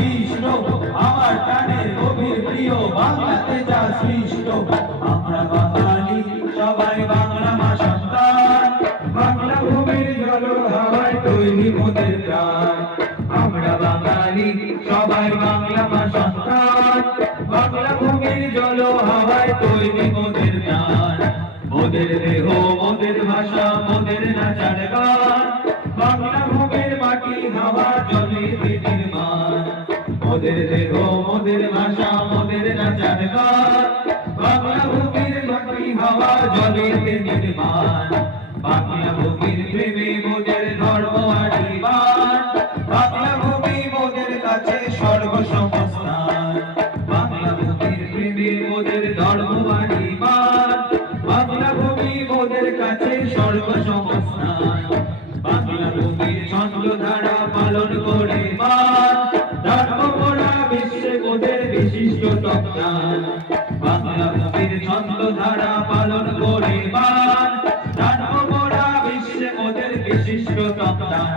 কৃষ্ণ আমার প্রাণের গভীর প্রিয় বাংলাতে যা সৃষ্ট আমরা বাঙালি সবাই বাংলা মা সন্তান বাংলা ভূমির জল হাওয়ায় তৈরি মোদের প্রাণ আমরা বাঙালি সবাই বাংলা মা সন্তান বাংলা ভূমির জল হাওয়ায় তৈরি মোদের প্রাণ মোদের দেহ মোদের ভাষা মোদের নাচার গান বাংলা ভূমির মাটি হাওয়া জলে নির্মাণ মোদের দেহ মোদের ভাষা মোদের নাচার গান বাংলা ভূমির মাটি হাওয়া জলে নির্মাণ বাংলা ভূমির প্রেমে মোদের ধর্ম আদিবান বাংলা ভূমি মোদের কাছে সর্বসমস্থান বাংলা ভূমির প্রেমে মোদের ধর্ম আদিবান বাংলা ভূমি মোদের কাছে সর্বসমস্থান বাংলা ভূমির ছন্দ ধারা পালন করে মান ধর্ম মোরা বিশ্বে মোদের বিশিষ্ট তত্ত্বান বাংলা ভূমির ছন্দ ধারা পালন করে মান ধর্ম মোরা বিশ্বে মোদের বিশিষ্ট তত্ত্বান